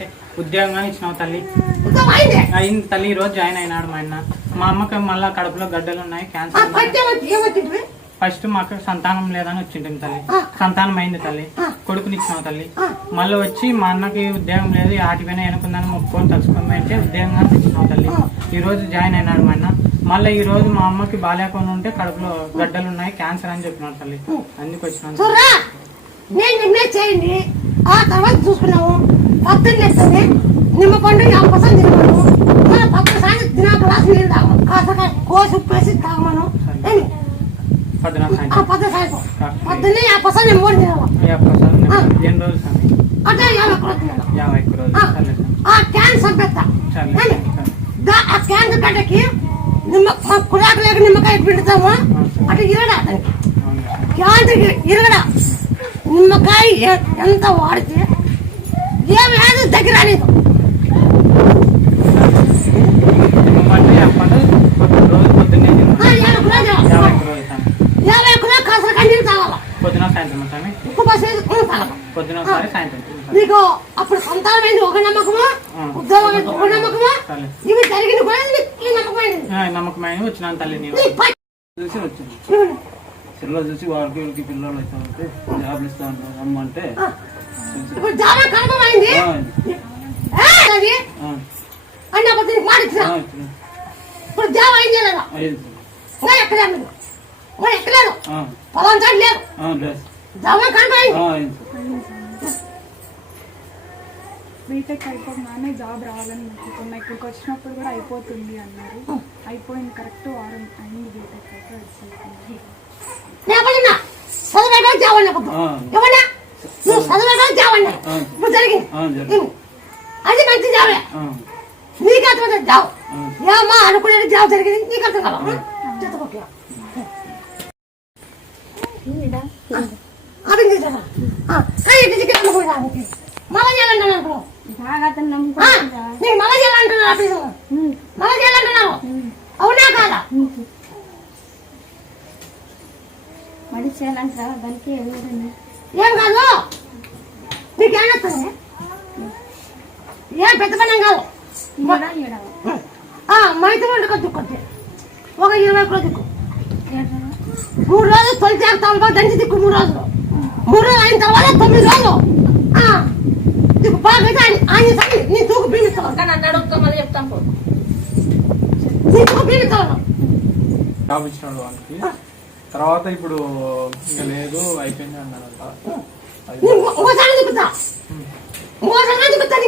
అంటే ఉద్యోగం ఇచ్చినావు తల్లి. అయింది తల్లి. ఈ రోజు జాయిన్ అయినాడు మా అన్న. మా అమ్మకి మళ్ళా కడుపులో గడ్డలు ఉన్నాయి, క్యాన్సర్. ఫస్ట్ మాకు సంతానం లేదని వచ్చింటుంది తల్లి. సంతానం అయింది తల్లి, కొడుకునిచ్చినావు తల్లి. మళ్ళీ వచ్చి మా అన్నకి ఉద్యోగం లేదు, ఆటిపైన ఎనుకుందని మొక్కుకొని తలుచుకొని అంటే ఉద్యోగంగా ఇచ్చినావు తల్లి. ఈ రోజు జాయిన్ అయినాడు మా అన్న. మళ్ళీ ఈ రోజు మా అమ్మకి బాలేకుండా ఉంటే కడుపులో గడ్డలు ఉన్నాయి, క్యాన్సర్ అని చెప్పినాడు తల్లి. అందుకు వచ్చినాను. చేయండి ఆ తర్వాత చూసుకున్నాము. పొద్దున్నే నిమ్మ పండు 50% తినమను, పప్పు సాయంత్రం తినా గ్లాసు నీళ్ళు తాగమను, కాస్త కోసి ఉప్పేసి తాగమను. పొద్దున్నే 50% మూడు తినాలి. ఎన్ని రోజులు అంటే 50 రోజులు. ఆ క్యాన్ చంపేస్తా. ఆ క్యాన్ గడ్డకి కురాకు లేక నిమ్మకాయ పిండుతాము, అటు ఇరగడా దానికి క్యాన్ ఇరగడ నిమ్మకాయ ఎంత వాడితే ఏం లేదు దగ్గర అనేది. 50 కిలో కాసలు కన్నీరు తాగాల, పొద్దున సాయంత్రం ఉప్పు బస్సు తాగాల. నీకు అప్పుడు సంతానమైంది ఒక నమ్మకము, ఉద్యోగం ఒక నమ్మకము, ఇవి జరిగింది కూడా నమ్మకమైన వచ్చినాను తల్లి. చూసి వచ్చింది పిల్లలు చూసి వారికి పిల్లలు అయితే జాబ్లు ఇస్తా ఉంటారు అమ్మంటే ఇప్పుడు జాబ్ కన్ఫర్మ్ అయింది అన్నప్పుడు మాట ఇచ్చిన. ఇప్పుడు జాబ్ అయింది లేదా ఎక్కలేదు, ఎక్కలేదు పొలం చాటు లేదు, జాబ్ కన్ఫర్మ్ అయింది. బీటెక్ అయిపోగానే జాబ్ రావాలని అనుకున్నా. ఇక్కడికి వచ్చినప్పుడు కూడా అయిపోతుంది అన్నారు. అయిపోయింది, కరెక్ట్ వారం అయింది బీటెక్ అయితే వచ్చి. చదవడం జావన్నా నువ్వు చదవడం జావన్నా ఇప్పుడు జరిగింది. అది మంచి జావే, నీకు అర్థం జావు ఏమా అనుకునేది జాబ్ జరిగింది, నీకు అర్థం కావాలి. మళ్ళా చేయాలంటున్నాను అనుకున్నావు, నీకు మళ్ళా చేయాలంటున్నారు ఆఫీసు, మళ్ళా చేయాలంటున్నారు. అవునా కాదా? మళ్ళీ చేయాలంటారా? దానికి ఏం కాదు, నీకేం వస్తుంది? ఏం పెద్ద పని కాదు. మైత వండుకో దిక్కొద్ది ఒక 20 కిలో దిక్కు. 3 రోజులు తొలి చేస్తాం దంచి దిక్కు. 3 రోజులు అయిన తర్వాత 9 రోజులు దిక్కు బాగా ఆయన సరి నీ తూకు పీడిస్తావు. చెప్తాను నీ తూకు పీడిస్తావు. జాబ్ ఇచ్చినాడు వానికి. తర్వాత ఇప్పుడు ఇంకా లేదు అయిపోయింది అన్నాడంట. ఇంకోసారి దిక్కుతా, ఇంకోసారి దిక్కుతా.